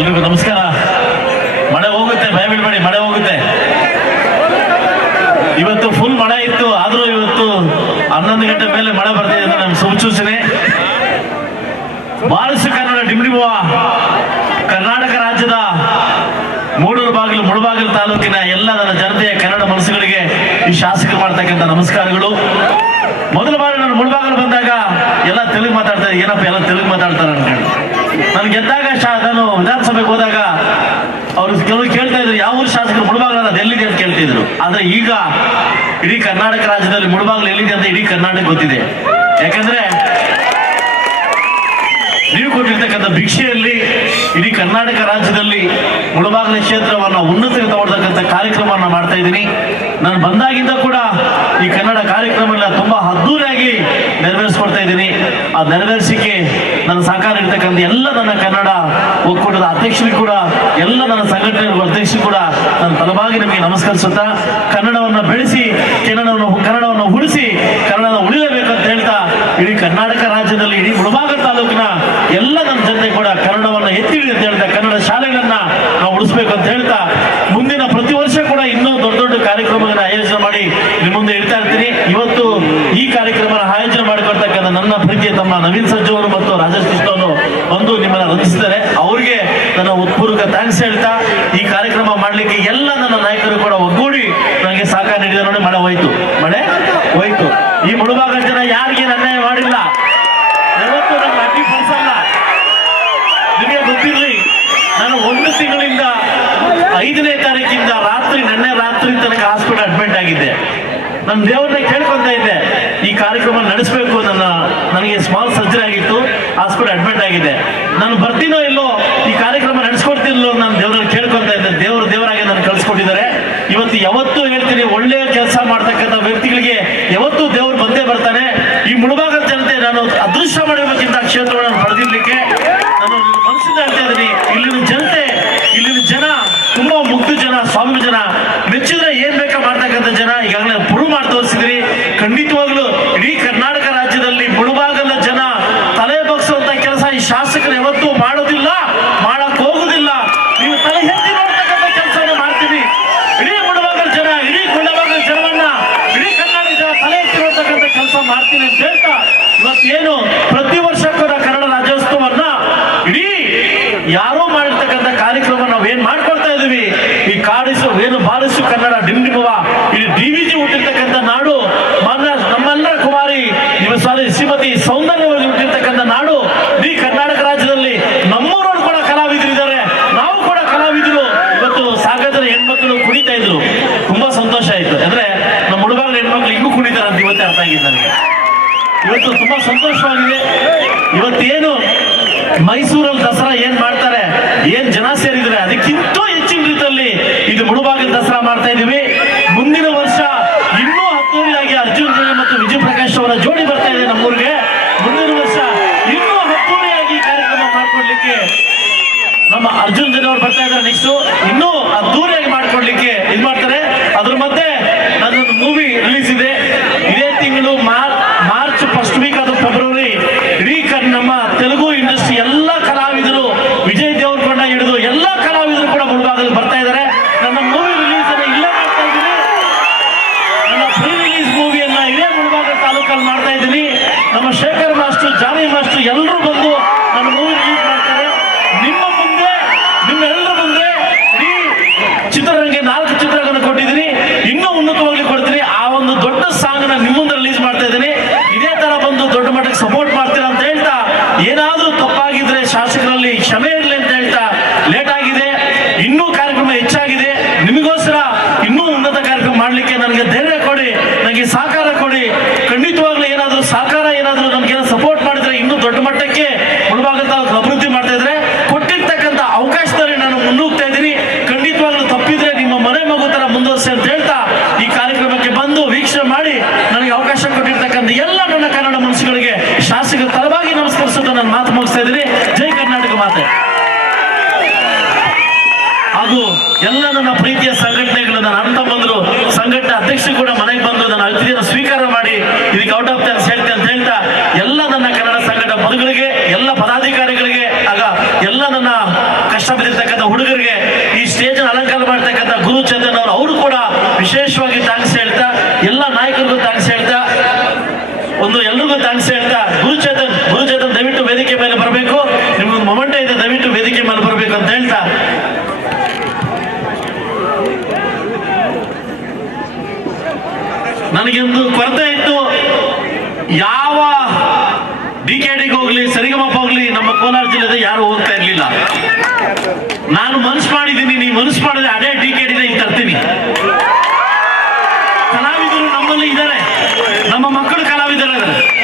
ಎಲ್ರಿಗೂ ನಮಸ್ಕಾರ. ಮಳೆ ಹೋಗುತ್ತೆ, ಭಯ ಬೀಳ್ಬೇಡಿ, ಮಳೆ ಹೋಗುತ್ತೆ. ಇವತ್ತು ಫುಲ್ ಮಳೆ ಇತ್ತು, ಆದ್ರೂ ಇವತ್ತು 11 ಗಂಟೆ ಮೇಲೆ ಮಳೆ ಬರ್ತಿದೆ ಅಂತ ನಮ್ಮ ಸೂಚನೆ. ಬಾರಿಸು ಕನ್ನಡ ಡಿಂಡಿಮವ್ವ ಕರ್ನಾಟಕ ರಾಜ್ಯದ ಮುಳಬಾಗಿಲು ತಾಲೂಕಿನ ಎಲ್ಲ ನನ್ನ ಜನತೆಯ ಕನ್ನಡ ಮನಸ್ಸುಗಳಿಗೆ ಈ ಶಾಸಕರು ಮಾಡ್ತಕ್ಕಂಥ ನಮಸ್ಕಾರಗಳು. ಮೊದಲ ಬಾರಿ ನಾನು ಮುಳಬಾಗಿಲು ಬಂದಾಗ ಎಲ್ಲ ತೆಲುಗು ಮಾತಾಡ್ತಾ ಇದ್ದೆ. ಏನಪ್ಪ ಎಲ್ಲ ತೆಲುಗು ಮಾತಾಡ್ತಾರೆ ಅನ್ಕೊಂಡು ನಾನು ಗೆದ್ದಾಗ ನಾನು ವಿಧಾನಸಭೆಗೆ ಹೋದಾಗ ಅವರು ಕೆಲವರು ಕೇಳ್ತಾ ಇದ್ರು, ಯಾವ ಊರು ಶಾಸಕರು ಮುಳಬಾಗಿಲು ಅದು ಎಲ್ಲಿದೆ ಅಂತ ಕೇಳ್ತಿದ್ರು. ಆದ್ರೆ ಈಗ ಇಡೀ ಕರ್ನಾಟಕ ರಾಜ್ಯದಲ್ಲಿ ಮುಳಬಾಗಿಲು ಎಲ್ಲಿದೆ ಅಂತ ಇಡೀ ಕರ್ನಾಟಕ ಗೊತ್ತಿದೆ. ಯಾಕಂದ್ರೆ ನೀವು ಕೊಟ್ಟಿರ್ತಕ್ಕಂಥ ಭಿಕ್ಷೆಯಲ್ಲಿ ಇಡೀ ಕರ್ನಾಟಕ ರಾಜ್ಯದಲ್ಲಿ ಮುಳಬಾಗಿಲು ಕ್ಷೇತ್ರವನ್ನು ಉನ್ನತಿಗೆ ತಗೊಳ್ತಕ್ಕಂಥ ಕಾರ್ಯಕ್ರಮವನ್ನು ಮಾಡ್ತಾ ಇದ್ದೀನಿ. ನಾನು ಬಂದಾಗಿಂದ ಕೂಡ ಈ ಕನ್ನಡ ಕಾರ್ಯಕ್ರಮಗಳನ್ನ ತುಂಬಾ ಅದ್ದೂರಿಯಾಗಿ ನೆರವೇರಿಸ್ಕೊಡ್ತಾ ಇದ್ದೀನಿ. ಆ ನೆರವೇರಿಸಿಕೆ ನನ್ನ ಸಹಕಾರ ಇರ್ತಕ್ಕಂಥ ಎಲ್ಲ ನನ್ನ ಕನ್ನಡ ಒಕ್ಕೂಟದ ಅಧ್ಯಕ್ಷರು ಕೂಡ, ಎಲ್ಲ ನನ್ನ ಸಂಘಟನೆಗಳ ಅಧ್ಯಕ್ಷರು ಕೂಡ ನಾನು ತಲವಾಗಿ ನಿಮಗೆ ನಮಸ್ಕರಿಸುತ್ತಾ, ಕನ್ನಡವನ್ನು ಬೆಳೆಸಿ ಕನ್ನಡವನ್ನು ಉಳಿಸಿ ಕನ್ನಡವನ್ನು ಉಳಿಯಬೇಕು ಅಂತ ಹೇಳ್ತಾ ಇಡೀ ಕರ್ನಾಟಕ ರಾಜ್ಯದಲ್ಲಿ ಇಡೀ ಮುಳಬಾಗಿಲು ತಾಲೂಕಿನ ಎಲ್ಲ ನನ್ನ ಜನತೆ ಕೂಡ ಕನ್ನಡವನ್ನು ಎತ್ತಿ ಅಂತ ಹೇಳ್ತಾ ಕನ್ನಡ ಶಾಲೆಗಳನ್ನ ನಾವು ಉಳಿಸ್ಬೇಕು ಅಂತ ಹೇಳ್ತಾ ಮುಂದಿನ ಪ್ರತಿ ವರ್ಷ ಕೂಡ ಇನ್ನೂ ದೊಡ್ಡ ದೊಡ್ಡ ಕಾರ್ಯಕ್ರಮಗಳನ್ನ ಆಯೋಜನೆ ಮಾಡಿ ನಿಮ್ಮ ಮುಂದೆ ಇಡ್ತಾ ಇರ್ತೀನಿ. ಇವತ್ತು ಈ ಕಾರ್ಯಕ್ರಮ ಆಯೋಜನೆ ಮಾಡಿಕೊಡ್ತಕ್ಕಂಥ ನನ್ನ ಪ್ರೀತಿಯ ತಮ್ಮ ನವೀನ್ ಸಜ್ಜು ಅವರು ಮತ್ತು ರಾಜೇಶ್ ಕೃಷ್ಣ ಅವರು ಬಂದು ನಿಮ್ಮನ್ನ ರಂಜಿಸಿದ್ದಾರೆ. ಅವ್ರಿಗೆ ನನ್ನ ಉತ್ಪೂರ್ವಕ ಥ್ಯಾಂಕ್ಸ್ ಹೇಳ್ತಾ, ಈ ಕಾರ್ಯಕ್ರಮ ಮಾಡ್ಲಿಕ್ಕೆ ಎಲ್ಲ ನನ್ನ ನಾಯಕರು ಕೂಡ ಒಗ್ಗೂಡಿ ನನಗೆ ಸಹಕಾರ ನೀಡಿದ ನೋಡಿ. ಮಳೆ ಹೋಯ್ತು. ಈ ಮುಳಬಾಗಿಲು ಜನ ಯಾರಿಗೆ ಅನ್ಯಾಯ ಮಾಡಿಲ್ಲ, ಯಾವತ್ತೂ ನಂಗೆ ಅಡ್ಡಿ ಪಡಿಸಲ್ಲ. ನಿಮಗೆ ಗೊತ್ತಿರಲಿ, ನಾನು 1 ತಿಂಗಳಿಂದ 5ನೇ ತಾರೀಕಿಂದ ನಿನ್ನೆ ರಾತ್ರಿ ತನಕ ಹಾಸ್ಪಿಟಲ್ ಅಡ್ಮಿಟ್ ಆಗಿದ್ದೆ. ನನ್ನ ದೇವ್ರನ್ನ ಕೇಳ್ಕೊಂತ ಇದ್ದೆ, ಈ ಕಾರ್ಯಕ್ರಮ ನಡೆಸಬೇಕು. ನನಗೆ ಸ್ಮಾಲ್ ಸರ್ಜರಿ ಆಗಿತ್ತು, ಹಾಸ್ಪಿಟಲ್ ಅಡ್ಮಿಟ್ ಆಗಿದೆ. ನಾನು ಬರ್ತೀನೋ ಇಲ್ಲೋ, ಈ ಕಾರ್ಯಕ್ರಮ ನಡೆಸ್ಕೊಡ್ತಿಲ್ಲೋ ನಾನು ದೇವ್ರನ್ನ ಕೇಳ್ಕೊಂತ ಇದ್ದೆ. ದೇವರಾಗಿ ನಾನು ಕಳ್ಸಿಕೊಟ್ಟಿದ್ದಾರೆ. ಇವತ್ತು ಯಾವತ್ತೂ ಹೇಳ್ತೀನಿ, ಒಳ್ಳೆಯ ಕೆಲಸ ಮಾಡ್ತಕ್ಕಂಥ ವ್ಯಕ್ತಿಗಳಿಗೆ ಯಾವತ್ತೂ ದೇವ್ರು ಬಂದೇ ಬರ್ತಾನೆ. ಈ ಮುಳಬಾಗಿಲು ಜನತೆ ನಾನು ಅದೃಷ್ಟ ಮಾಡಬೇಕಿಂತ ಕ್ಷೇತ್ರವನ್ನು ಪಡೆದಿರ್ಲಿಕ್ಕೆ ನಾನು ಮನಸ್ಸಿಂದ ಹೇಳ್ತಾ ಇದ್ದೀನಿ. ಇಲ್ಲಿನ ಜನ ತುಂಬಾ ಮುಗ್ಧ ಜನ, ಸ್ವಾಮಿ ಜನ, ಮೆಚ್ಚಿದ್ರೆ ಏನ್ ಬೇಕಾ ಮಾಡ್ತಕ್ಕಂಥ ಜನ. ಈಗಾಗಲೇ ಪ್ರೂವ್ ಮಾಡಿ ತೋರಿಸಿದ್ರಿ. ಖಂಡಿತವಾಗ್ಲೂ ಇಡೀ ಕರ್ನಾಟಕ ರಾಜ್ಯದಲ್ಲಿ ಮುಳಬಾಗಿಲ ಜನ ತಲೆ ಬಗ್ಸುವಂತ ಕೆಲಸ ಈ ಶಾಸಕರು ಯಾವತ್ತೂ ಮಾಡೋದಿಲ್ಲ, ಮಾಡಕ್ ಹೋಗುದಿಲ್ಲ. ನೀವು ತಲೆ ಎತ್ತಿ ನೋಡ್ತಕ್ಕಂಥ ಕೆಲಸವನ್ನು ಮಾಡ್ತೀವಿ. ಇಡೀ ಮುಳಬಾಗಿಲು ಜನ, ಇಡೀ ಮುಳಬಾಗಿಲು ಜನವನ್ನ, ಇಡೀ ಕರ್ನಾಟಕ ಜನ ತಲೆ ಎತ್ತಿ ನೋಡ್ತಕ್ಕಂಥ ಕೆಲಸ ಮಾಡ್ತೀನಿ ಅಂತ ಹೇಳ್ತಾ, ಇವತ್ತೇನು ಪ್ರತಿ ವರ್ಷಕ್ಕೂ ಕನ್ನಡ ರಾಜ್ಯೋತ್ಸವವನ್ನ ಇಡೀ ಯಾರೋ ಮಾಡಿರ್ತಕ್ಕಂಥ ಕಾರ್ಯಕ್ರಮ ನಾವೇನ್ ಮಾಡ್ಕೊಳ್ತಾ ಇದೀವಿ. ಈ ಬಾರಿಸು ಕನ್ನಡ ಡಿಂಡಿಮವ್ವ, ಇಲ್ಲಿ DVG ಹುಟ್ಟಿರ್ತಕ್ಕಂಥ ನಾಡು, ನಮ್ಮೆಲ್ಲರ ಕುಮಾರಿ ಶ್ರೀಮತಿ ಸೌಂದರ್ಯವರಿಗೆ ಹುಟ್ಟಿರ್ತಕ್ಕಂಥ ನಾಡು. ಈ ಕರ್ನಾಟಕ ರಾಜ್ಯದಲ್ಲಿ ನಮ್ಮೂರವ್ರು ಕೂಡ ಕಲಾವಿದರಿದ್ದಾರೆ, ನಾವು ಕೂಡ ಕಲಾವಿದರು. ಇವತ್ತು ಸಾಕಷ್ಟು ಹೆಣ್ಮಕ್ಳು ಕುಣಿತಾ ಇದ್ರು, ತುಂಬಾ ಸಂತೋಷ ಆಯ್ತು. ಅಂದ್ರೆ ನಮ್ಮ ಮುಳಬಾಗಿಲು ಹೆಣ್ಮಕ್ಳು ಹಿಂಗೂ ಕುಣಿತಾರೆ ಅಂತ ಇವತ್ತೇ ಅರ್ಥ ಆಗಿದೆ ನನಗೆ. ಇವತ್ತು ತುಂಬಾ ಸಂತೋಷವಾಗಿದೆ. ಇವತ್ತೇನು ಮೈಸೂರಲ್ಲಿ ದಸರಾ ಏನ್ ಮಾಡ್ತಾರೆ, ಏನ್ ಜನ ಸೇರಿದ್ರೆ ಅದಕ್ಕಿಂತ ಹೆಚ್ಚಿನ ರೀತಿಯಲ್ಲಿ ಇದು ಮುಳಬಾಗಿಲು ದಸರಾ ಮಾಡ್ತಾ ಇದೀವಿ. ಮುಂದಿನ ವರ್ಷ ಇನ್ನೂ ಅದ್ದೂರಿಯಾಗಿ ಅರ್ಜುನ್ ಜನ ಮತ್ತು ವಿಜಯ್ ಪ್ರಕಾಶ್ ಅವರ ಜೋಡಿ ಬರ್ತಾ ಇದೆ ನಮ್ಮೂರಿಗೆ. ಮುಂದಿನ ವರ್ಷ ಇನ್ನೂ ಅದ್ದೂರಿಯಾಗಿ ಕಾರ್ಯಕ್ರಮ ಮಾಡ್ಕೊಡ್ಲಿಕ್ಕೆ ನಮ್ಮ ಅರ್ಜುನ್ ಜನ ಅವರು ಬರ್ತಾ ಇದ್ದಾರೆ. ನೆಕ್ಸ್ಟ್ ಇನ್ನೂ ಅದ್ದೂರಿಯಾಗಿ ಮಾಡ್ಕೊಡ್ಲಿಕ್ಕೆ ಇದು ಮಾಡ್ತಾರೆ. ಅದ್ರ ಮಧ್ಯೆ ನನ್ನೊಂದು ಮೂವಿ ರಿಲೀಸ್ ಇದೆ ಇದೇ ತಿಂಗಳು ಮಾರ್ಚ್ ಫಸ್ಟ್ ವೀಕ್, ಅದು ಫೆಬ್ರವರಿ. ಇಡೀ ನಮ್ಮ ತೆಲುಗು ಇಂಡಸ್ಟ್ರಿ ಎಲ್ಲ ಕಲಾವಿದರು, ವಿಜಯ್ ದೇವರಕೊಂಡ ಹಿಡಿದು ಎಲ್ಲ ಕಲಾವಿದರು ಕೂಡ ಮುಳಬಾಗಿಲು ಬರ್ತಾ ಇದ್ದಾರೆ. ನನ್ನ ಮೂವಿ ರಿಲೀಸ್ ಅನ್ನ ಇಲ್ಲೇ ಮಾಡ್ತಾ ಇದ್ದೀನಿ. ನನ್ನ ಪ್ರೀ ರಿಲೀಸ್ ಮೂವಿಯನ್ನ ಇದೇ ಮುಳಬಾಗಿಲು ತಾಲೂಕಲ್ಲಿ ಮಾಡ್ತಾ ಇದ್ದೀನಿ. ನಮ್ಮ ಶೇಖರ್ ಮಾಸ್ಟರ್, ಜಾನಿ ಮಾಸ್ಟರ್ ಎಲ್ಲರೂ ಬಂದು ನನ್ನ ಮೂವಿ ರಿಲೀಸ್ ಮಾಡ್ತಾರೆ. ನಿಮ್ಮೆಲ್ಲರ ಮುಂದೆ ಇಡೀ ಚಿತ್ರರಂಗಕ್ಕೆ 4 ಚಿತ್ರಗಳನ್ನು ಕೊಟ್ಟಿದ್ದೀನಿ, ಇನ್ನೂ ಉನ್ನತವಾಗಿ ಕೊಡ್ತೀನಿ. ಆ ಒಂದು ದೊಡ್ಡ ಸಾಂಗ್ ನ ನಿಮ್ಮ ಮುಂದೆ ರಿಲೀಸ್ ಮಾಡ್ತಾ ಇದ್ದೀನಿ. ಇದೇ ತರ ಬಂದು ದೊಡ್ಡ ಮಟ್ಟಕ್ಕೆ ಸಪೋರ್ಟ್ ಮಾಡ್ತೀರಾ ಅಂತ ಹೇಳ್ತಾ, ಏನಾದ್ರೂ ತಪ್ಪಾಗಿದ್ರೆ ಶಾಸಕರಲ್ಲಿ ಕ್ಷಮೆ ಇರಲಿ ಅಂತ ಹೇಳ್ತಾ, ಲೇಟ್ ಆಗಿದೆ, ಇನ್ನೂ ಕಾರ್ಯಕ್ರಮ ಹೆಚ್ಚಾಗಿದೆ. ನಿಮಗೋಸ್ಕರ ಇನ್ನೂ ಉನ್ನತ ಕಾರ್ಯಕ್ರಮ ಮಾಡ್ಲಿಕ್ಕೆ ನನಗೆ ಧೈರ್ಯ ಕೊಡಿ, ನನಗೆ ಸಹಕಾರ ಕೊಡಿ. ಖಂಡಿತವಾಗ್ಲೂ ಏನಾದ್ರೂ ಸಹಕಾರ, ಏನಾದ್ರೂ ನಮ್ಗೆ ಸಪೋರ್ಟ್ ಮಾಡಿದ್ರೆ ಇನ್ನೂ ದೊಡ್ಡ ಮಟ್ಟಕ್ಕೆ ಮುಳಬಾಗಿಲು ತಾಲೂಕು ಅಭಿವೃದ್ಧಿ ಮಾಡ್ತಾ ಇದ್ರೆ, ಕೊಟ್ಟಿರ್ತಕ್ಕಂಥ ಅವಕಾಶದಲ್ಲಿ ನಾನು ಮುನ್ನುಗ್ತಾ ಇದ್ದೀನಿ. ಖಂಡಿತವಾಗ್ಲೂ ತಪ್ಪಿದ್ರೆ ನಿಮ್ಮ ಮನೆ ಮಗು ತರ ಮುಂದುವರಿಸಿ ಅಂತ ಹೇಳ್ತಾ, ಈ ಕಾರ್ಯಕ್ರಮಕ್ಕೆ ಬಂದು ವೀಕ್ಷಣೆ ಮಾಡಿ ನನಗೆ ಅವಕಾಶ ಕೊಟ್ಟಿರ್ತಕ್ಕಂಥ ಎಲ್ಲ ನನ್ನ ಕನ್ನಡ ಮನಸ್ಸುಗಳಿಗೆ ಶಾಸಕರ ತರವಾಗಿ ನಮಸ್ಕರಿಸುತ್ತಾ ನನ್ನ ಮಾತು ಮುಗಿಸ್ತಾ ಇದ್ದೀನಿ. ಜೈ ಕರ್ನಾಟಕ ಮಾತೆ. ಹಾಗೂ ಎಲ್ಲ ನನ್ನ ಪ್ರೀತಿಯ ಸಂಘಟನೆಗಳು, ನನ್ನ ಅಣ್ಣ ತಮ್ಮಂದ್ರು, ಸಂಘಟನೆ ಅಧ್ಯಕ್ಷರು ಕೂಡ ಮನೆಗೆ ಬಂದು ನನ್ನ ಅತಿಥಿಯನ್ನು ಸ್ವೀಕಾರ ಮಾಡಿ ಇದಕ್ಕೆ ಔಟ್ ಆಫ್ ಥ್ಯಾಂಕ್ಸ್ ಹೇಳ್ತೆ ಅಂತ ಹೇಳ್ತಾ, ಎಲ್ಲ ನನ್ನ ಕನ್ನಡ ಸಂಘಟನೆ ಮದುಗಳಿಗೆ, ಎಲ್ಲ ಪದಾಧಿಕಾರಿಗಳಿಗೆ, ಆಗ ಎಲ್ಲ ನನ್ನ ಕಷ್ಟ ಬಂದಿರ್ತಕ್ಕಂಥ ಹುಡುಗರಿಗೆ ಈ ಸ್ಟೇಜ್ ಅಲಂಕಾರ ಮಾಡ್ತಕ್ಕಂಥ ಗುರು ಚೇತನ್ ಅವರು ಕೂಡ ವಿಶೇಷವಾಗಿ ಥ್ಯಾಂಕ್ಸ್ ಹೇಳ್ತಾ, ಎಲ್ಲ ನಾಯಕರಿಗೂ ಥ್ಯಾಂಕ್ಸ್ ಹೇಳ್ತಾ, ಎಲ್ರಿಗೂ ಥ್ಯಾಂಕ್ಸ್ ಹೇಳ್ತಾ, ಗುರುಚೇತನ್ ದಯವಿಟ್ಟು ವೇದಿಕೆ ಮೇಲೆ ಬರಬೇಕು, ನಿಮ್ಗೊಂದು ಮೊಮೆಂಟ ಇದೆ, ದಯವಿಟ್ಟು ವೇದಿಕೆ ಮೇಲೆ ಬರಬೇಕು ಅಂತ ಹೇಳ್ತಾ, ನನಗೊಂದು ಕೊರತೆ ಇತ್ತು. ಯಾವ DKDಗೆ ಹೋಗ್ಲಿ, ಸರಿಗಮಪ ಹೋಗ್ಲಿ, ನಮ್ಮ ಕೋಲಾರ ಜಿಲ್ಲೆದ ಯಾರು ಹೋಗ್ತಾ ಇರ್ಲಿಲ್ಲ. ನಾನು ಮನಸ್ಸು ಮಾಡಿದ್ದೀನಿ, ನೀವು ಮನಸ್ಸು ಮಾಡಿದ್ರೆ ಅದೇ DKDನ ಈಗ ತರ್ತೀನಿ. ಕಲಾವಿದರು ನಮ್ಮಲ್ಲಿ ಇದ್ದಾರೆ, ನಮ್ಮ ಮಕ್ಕಳು ಕಲಾವಿದರು,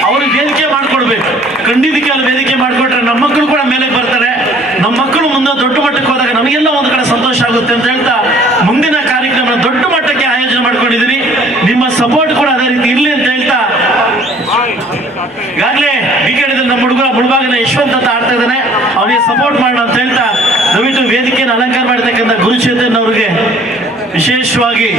ಅವ್ರಿಗೆ ವೇದಿಕೆ ಮಾಡ್ಕೊಡ್ಬೇಕು. ಖಂಡಿತಕ್ಕೆ ಅಲ್ಲಿ ವೇದಿಕೆ ಮಾಡಿಕೊಟ್ರೆ ನಮ್ಮ ಮಕ್ಕಳು ಕೂಡ ಮೇಲೆ ಬರ್ತಾರೆ. ನಮ್ಮ ಮಕ್ಕಳು ಮುಂದೆ ದೊಡ್ಡ ಮಟ್ಟಕ್ಕೆ ಹೋದಾಗ ನಮಗೆಲ್ಲ ಒಂದು ಕಡೆ ಸಂತೋಷ ಆಗುತ್ತೆ ಅಂತ ಹೇಳ್ತಾ, ಮುಂದಿನ ಕಾರ್ಯಕ್ರಮ ದೊಡ್ಡ ಮಟ್ಟಕ್ಕೆ ಆಯೋಜನೆ ಮಾಡ್ಕೊಂಡಿದ್ದೀನಿ. ನಿಮ್ಮ ಸಪೋರ್ಟ್ ಕೂಡ ಅದೇ ರೀತಿ ಇರ್ಲಿ ಅಂತ ಹೇಳ್ತಾ, ಈಗಾಗಲೇ DKDದಲ್ಲಿ ನಮ್ಮ ಹುಡುಗ ಮುಳಬಾಗಿನ ಯಶವಂತ್ ಅಂತ ಆಡ್ತಾ ಇದ್ದಾನೆ, ಅವನಿಗೆ ಸಪೋರ್ಟ್ ಮಾಡೋಣ ಅಂತ ಹೇಳ್ತಾ, ದಯವಿಟ್ಟು ವೇದಿಕೆಯನ್ನು ಅಲಂಕಾರ ಮಾಡತಕ್ಕಂಥ ಗುರುಚೇತನ್ ಅವರಿಗೆ ವಿಶೇಷವಾಗಿ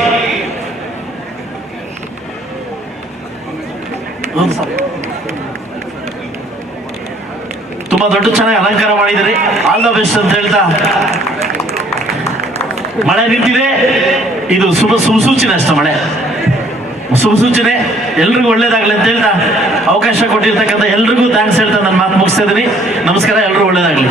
ತುಂಬಾ ದೊಡ್ಡ ಚೆನ್ನಾಗಿ ಅಲಂಕಾರ ಮಾಡಿದಿರಿ, ಆಲ್ ದ ಬೆಸ್ಟ್ ಅಂತ ಹೇಳ್ತಾ, ಮಳೆ ನಿಂತಿದೆ, ಇದು ಸುಸೂಚನೆ ಅಷ್ಟೇ, ಮಳೆ ಸುಸೂಚನೆ, ಎಲ್ರಿಗೂ ಒಳ್ಳೇದಾಗಲಿ ಅಂತ ಹೇಳ್ತಾ, ಅವಕಾಶ ಕೊಟ್ಟಿರ್ತಕ್ಕಂಥ ಎಲ್ರಿಗೂ ಥ್ಯಾಂಕ್ಸ್ ಹೇಳ್ತಾ ನನ್ನ ಮಾತು ಮುಗಿಸ್ತಾ ಇದ್ದೀನಿ. ನಮಸ್ಕಾರ, ಎಲ್ರಿಗೂ ಒಳ್ಳೇದಾಗಲಿ.